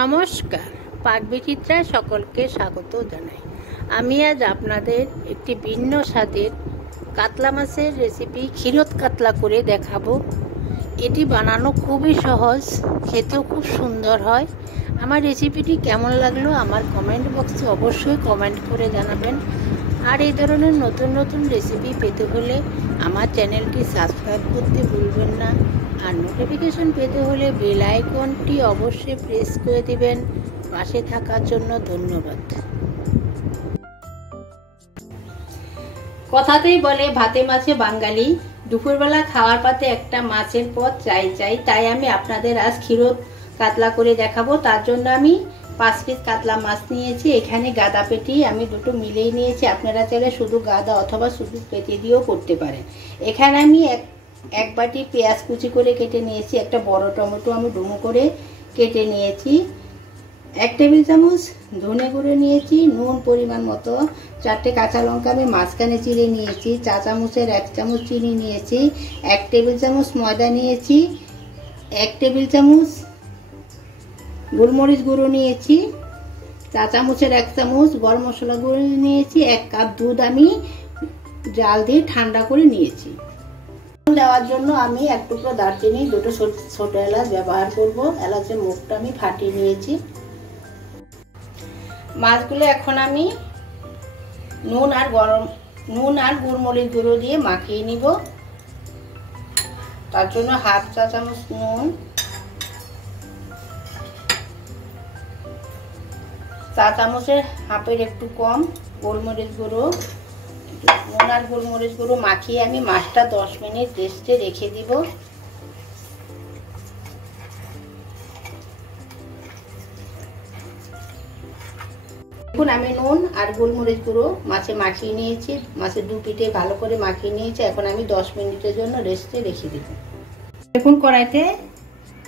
নমস্কার, পাক বিচিত্রায় সকলকে স্বাগত জানাই। আমি আজ আপনাদের একটি ভিন্ন স্বাদের কাতলা মাছের রেসিপি ক্ষীরোদ কাতলা করে দেখাবো। এটি বানানো খুবই সহজ, খেতেও খুব সুন্দর হয়। আমার রেসিপিটি কেমন লাগলো আমার কমেন্ট বক্সে অবশ্যই কমেন্ট করে জানাবেন। আর এই ধরনের নতুন নতুন রেসিপি পেতে হলে আমার চ্যানেলটি সাবস্ক্রাইব করতে ভুলবেন না। আর নোটিফিকেশন পেতে হলে বেল আইকনটি অবশ্যই প্রেস করে দিবেন। পাশে থাকার জন্য ধন্যবাদ। কথাতেই বলে ভাতে মাছে বাঙালি, দুপুরবেলা খাওয়ার পাতে একটা মাছের পদ চাই। তাই আমি আপনাদের আজ ক্ষীরোদ কাতলা করে দেখাবো। তার জন্য আমি 5 পিস কাতলা মাছ নিয়েছি। এখানে গাদা পেটি আমি দুটো মিলিয়ে নিয়েছি। আপনারা চাইলে শুধু গাদা অথবা শুধু পেটি দিয়েও করতে পারেন। এখানে আমি এক বাটি পেঁয়াজ কুচি করে কেটে নিয়েছি। একটা বড় টমেটো আমি ডুমো করে কেটে নিয়েছি। 1 টেবিল চামচ ধনে গুঁড়ো নিয়েছি, নুন পরিমাণ মতো, 4টে কাঁচা লঙ্কা আমি মাঝখানে চিড়ে নিয়েছি, চা চামচের 1 চামচ চিনি নিয়েছি, 1 টেবিল চামচ ময়দা নিয়েছি, 1 টেবিল চামচ গোলমরিচ গুঁড়ো নিয়েছি, চা চামচের 1 চামচ গরম মশলা গুঁড়ো নিয়েছি, 1 কাপ দুধ আমি জাল দিয়ে ঠান্ডা করে নিয়েছি। দেওয়ার জন্য আমি 1 টুকরো দারচিনি, 2টো ছোট এলাচ ব্যবহার করব। এলাচের মুখটা আমি ফাটিয়ে নিয়েছি। মাছগুলো এখন আমি নুন আর গোলমরিচ গুঁড়ো দিয়ে মাখিয়ে নিব। তার জন্য হাফ চা চামচ নুন, চা চামচের হাফের একটু কম গোলমরিচ গুঁড়ো, নুন আর গোলমরিচ গুঁড়ো মাখিয়ে আমি মাছটা 10 মিনিট রেস্টে রেখে দিব। এখন আমি নুন আর গোলমরিচ গুঁড়ো মাছে মাখিয়ে নিয়েছি, মাছের দু পিঠে ভালো করে মাখিয়ে নিয়েছি। এখন আমি 10 মিনিটের জন্য রেস্টে রেখে দিব। এখন কড়াইতে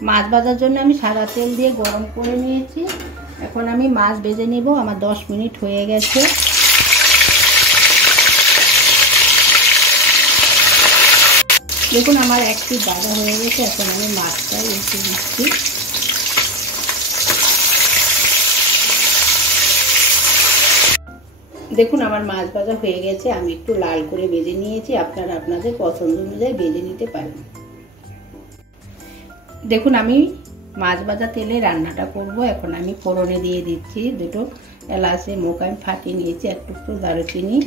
মাছ ভাজার জন্য আমি সাদা তেল দিয়ে গরম করে নিয়েছি। এখন আমি মাছ ভেজে নেব। আমার 10 মিনিট হয়ে গেছে। দেখুন আমার এক পিঠ ভাজা হয়ে গেছে। এখন আমি মাছটা উল্টে দিচ্ছি। দেখুন আমার মাছ ভাজা হয়ে গেছে। আমি একটু লাল করে ভেজে নিয়েছি। আপনারা আপনাদের পছন্দ অনুযায়ী ভেজে নিতে পারেন। দেখুন আমি মাছ ভাজা তেলে রান্নাটা করব। এখন আমি ফোড়নে দিয়ে দিচ্ছি 2টো এলাচের মুখ আমি ফাটিয়ে নিয়েছি, 1 টুকরো দারুচিনি,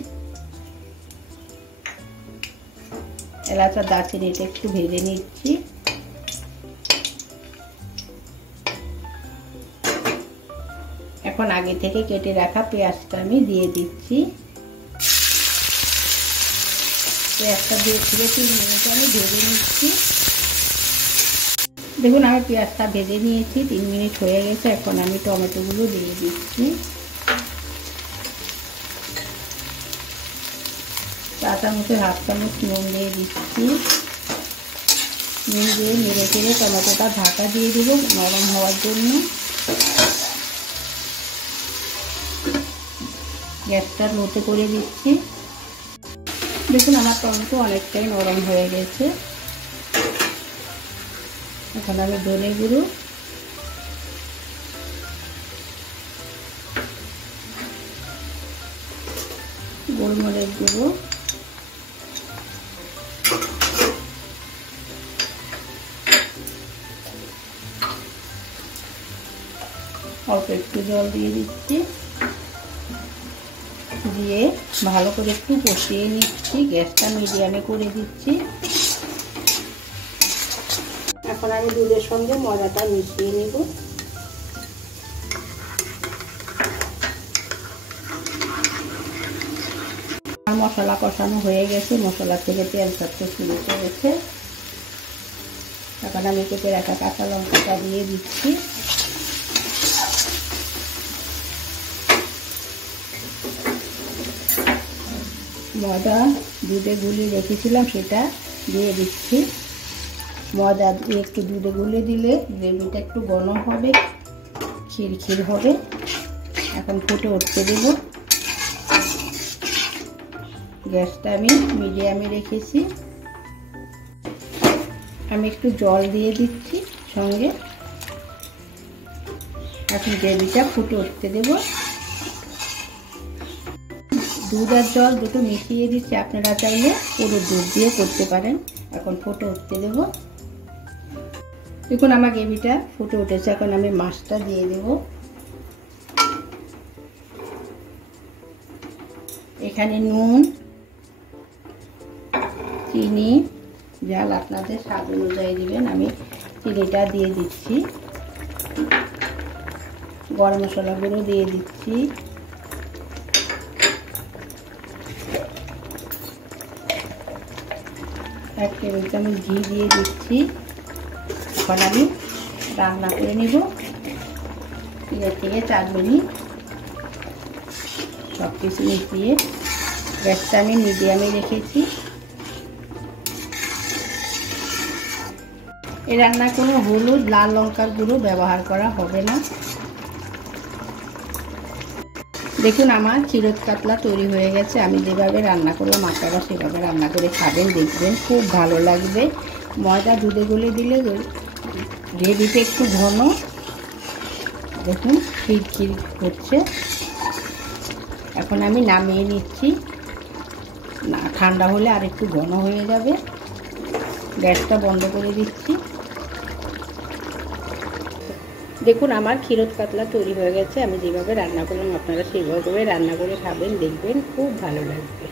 এলাচ আর দারচিনিটা একটু ভেজে নিচ্ছি। এখন আগে থেকে কেটে রাখা পেঁয়াজটা আমি দিয়ে দিচ্ছি। পেঁয়াজটা দিয়ে 3 মিনিট আমি ভেজে নিচ্ছি। দেখুন আমি পেঁয়াজটা ভেজে নিয়েছি, 3 মিনিট হয়ে গেছে। এখন আমি টমেটোগুলো দিয়ে দিচ্ছি। চা চামচের হাফ চামচ নুন দিয়ে দিচ্ছি। নুন দিয়ে নেড়ে চেড়ে টমেটোটা ঢাকা দিয়ে দিব নরম হওয়ার জন্য। গ্যাসটা লোতে করে দিচ্ছি। দেখুন আমার টমেটো অনেকটাই নরম হয়ে গেছে। এখন আমি ধনে গুঁড়ো, গোলমরিচ গুঁড়ো, অল্প একটু জল দিয়ে দিচ্ছি, দিয়ে ভালো করে একটু কষিয়ে নিচ্ছি। গ্যাসটা মিডিয়ামে করে দিচ্ছি। এখন আমি দুধের সঙ্গে ময়দাটা মিশিয়ে নেব। মশলা কষানো হয়ে গেছে, মশলা থেকে তেল ছাড়তে শুরু করেছে। এখন আমি কেটে রাখা কাঁচা লঙ্কাটা দিয়ে দিচ্ছি। ময়দা দুধে গুলিয়ে রেখেছিলাম সেটা দিয়ে দিচ্ছি। ময়দা দিয়ে একটু দুধে গুলিয়ে দিলে গ্রেভিটা একটু ঘন হবে, ক্ষীর হবে। এখন ফুটে উঠতে দেব। গ্যাসটা আমি মিডিয়ামে রেখেছি। আমি একটু জল দিয়ে দিচ্ছি সঙ্গে। এখন গ্রেভিটা ফুটে উঠতে দেব। দুধ আর জল দুটো মিশিয়ে দিচ্ছি, আপনারা চাইলে পুরো দুধ দিয়ে করতে পারেন। এখন ফুটে উঠতে দেব। দেখুন আমার গ্রেভিটা ফুটে উঠেছে, এখন আমি মাছটা দিয়ে দেব। এখানে নুন, চিনি, ঝাল আপনাদের স্বাদ অনুযায়ী দিবেন, আমি চিনিটা দিয়ে দিচ্ছি। গরম মশলা গুঁড়ো দিয়ে দিচ্ছি। এক টেবিল চামচ ঘি দিয়ে দিচ্ছি। এখন আমি রান্না করে নিব 3 থেকে 4 মিনিট। সব কিছু মিশিয়ে গ্যাসটা আমি মিডিয়ামে রেখেছি। এই রান্না কোনো হলুদ, লাল লঙ্কার গুঁড়ো ব্যবহার করা হবে না। দেখুন আমার চিরত কাতলা তৈরি হয়ে গেছে। আমি যেভাবে রান্না করলাম আপনারা সেভাবে রান্না করে খাবেন, দেখবেন খুব ভালো লাগবে। ময়দা দুধে গুলে দিলে গ্রেভিটা একটু ঘন, দেখুন খিরখির হচ্ছে। এখন আমি নামিয়ে নিচ্ছি, না ঠান্ডা হলে আর একটু ঘন হয়ে যাবে। গ্যাসটা বন্ধ করে দিচ্ছি। দেখুন আমার ক্ষীরোদ কাতলা তৈরি হয়ে গেছে। আমি যেভাবে রান্না করলাম আপনারা সেইভাবে রান্না করে খাবেন, দেখবেন খুব ভালো লাগবে।